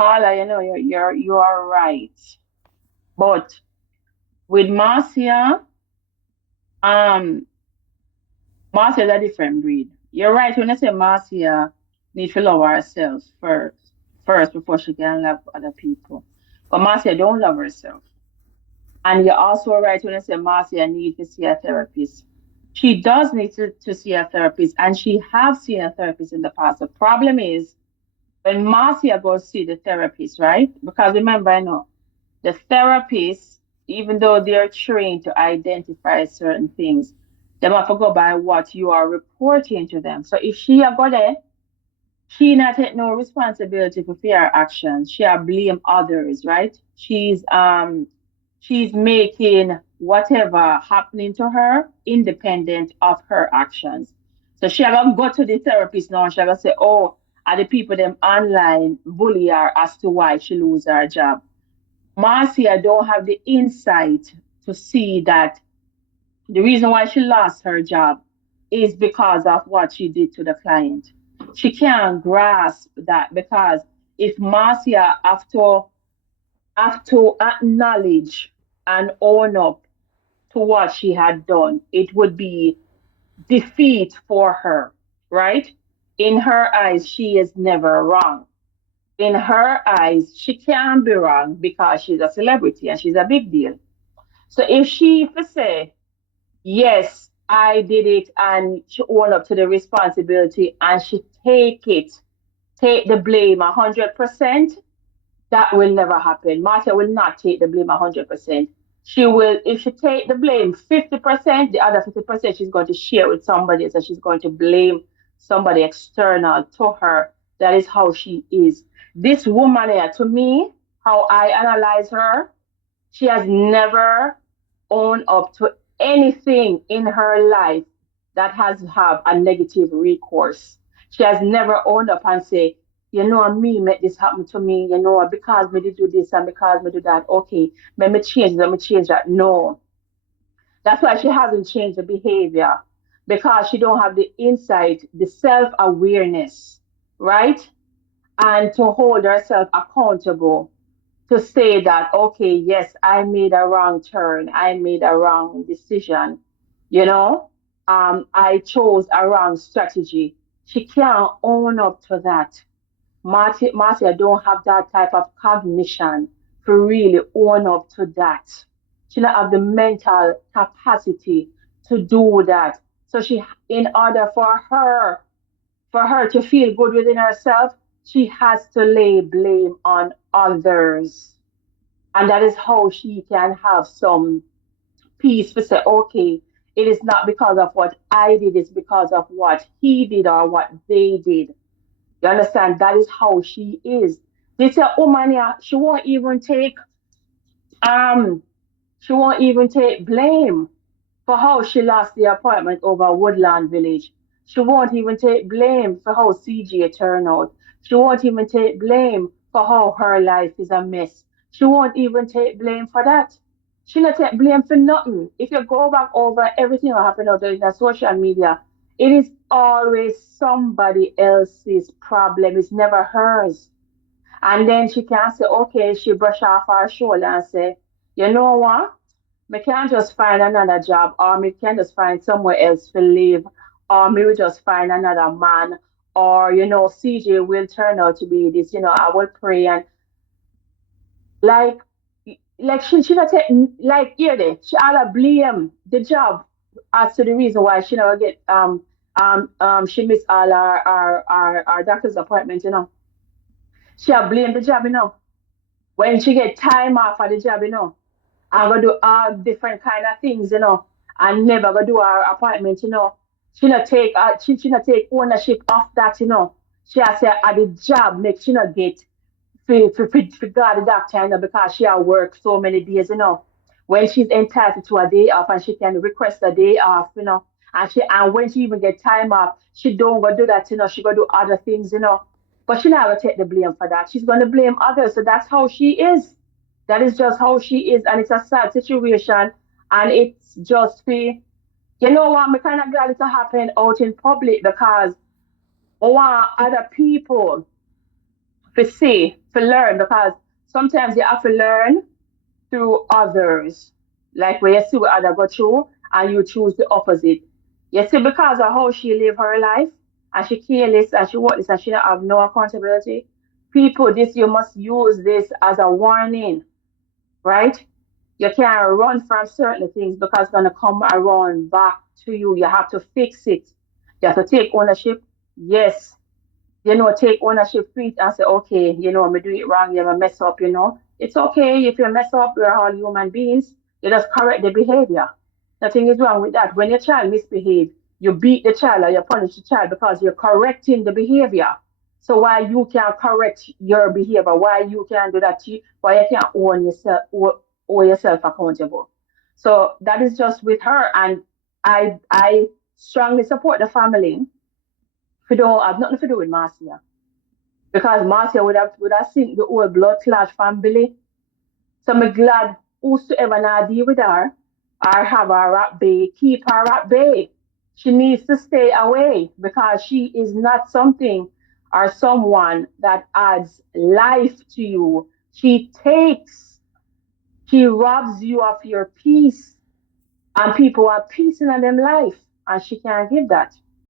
Carla, you are right. But with Marcia, um, Marcia is a different breed. You're right when I say Marcia needs to love herself first before she can love other people. But Marcia don't love herself. And you're also right when you say Marcia needs to see a therapist. She does need to see a therapist, and she has seen a therapist in the past. The problem is when Marcia goes see the therapist, right? Because remember, I know the therapist, even though they're trained to identify certain things, they have to go by what you are reporting to them. So if she a go there, she not take no responsibility for her actions. She a blame others, right? She's making whatever happening to her independent of her actions. So she gonna go to the therapist now and she gonna say, oh, are the people them online bully her as to why she lose her job. Marcia don't have the insight to see that the reason why she lost her job is because of what she did to the client. She can't grasp that because if Marcia have to acknowledge and own up to what she had done, it would be defeat for her, right? In her eyes, she is never wrong. In her eyes, she can be wrong because she's a celebrity and she's a big deal. So if she for say, yes, I did it and she own up to the responsibility and she take the blame 100%, that will never happen. Marcia will not take the blame 100%. She will, if she take the blame 50%, the other 50% she's going to share with somebody. So she's going to blame somebody external to her. That is how she is. This woman here, to me, how I analyze her, she has never owned up to anything in her life that has have a negative recourse. She has never owned up and say, me make this happen to me, because me did do this and because me do that. Okay, let me change that. No. That's why she hasn't changed the behavior because she don't have the insight, the self-awareness, right? And to hold herself accountable to say that, okay, yes, I made a wrong turn, I made a wrong decision, you know, I chose a wrong strategy. She can't own up to that. Marcia don't have that type of cognition to really own up to that. She don't have the mental capacity to do that. So in order for her to feel good within herself, she has to lay blame on others. And that is how she can have some peace to say, okay, it is not because of what I did, it's because of what he did or what they did. You understand? That is how she is. This woman here, um she won't even take blame for how she lost the appointment over Woodland Village. She won't even take blame for how CJ turned out. She won't even take blame for how her life is a mess. She won't even take blame for that. She not take blame for nothing. If you go back over everything that happened out there in the social media, it is always somebody else's problem. It's never hers. And then she can say, okay, she brush off her shoulder and say, you know what? Me can't just find another job, or me can just find somewhere else to live, or me will just find another man, or CJ will turn out to be this. I will pray and like, she not take like here there. She all blame the job as to the reason why she never get she missed all our doctor's appointments. She a blame the job. When she get time off of the job. I go do all different kind of things, and never go do her appointment. She not take she not take ownership of that. She has say at the job make she not get for God the doctor, because she has worked so many days. When she's entitled to a day off and she can request a day off. And when she even get time off, she don't go do that. She go do other things. But she never take the blame for that. She's gonna blame others. So that's how she is. That is just how she is, and it's a sad situation. And it's just what, I'm kind of glad it happened out in public because I want other people to see, to learn, because sometimes you have to learn through others, like where you see what other go through and you choose the opposite. You see, because of how she live her life and she careless and she want this and she don't have no accountability, people, this you must use this as a warning, right? You can't run from certain things because it's gonna come around back to you. You have to fix it. You have to take ownership. Yes, take ownership for it and say, okay, I'm gonna do it wrong, you're gonna mess up. It's okay if you mess up, we're all human beings. You just correct the behavior. Nothing is wrong with that. When your child misbehave, you beat the child or you punish the child because you're correcting the behavior. So why you can't correct your behavior? Why you can't do that? Why you can't own yourself accountable? So that is just with her, and I strongly support the family. If you don't have nothing to do with Marcia, because Marcia would have seen the whole blood clot family. So I'm glad whosoever now deal with her or have her at bay, keep her at bay. She needs to stay away because she is not something or someone that adds life to you. She robs you of your peace, and people are peace in them life, and she can't give that.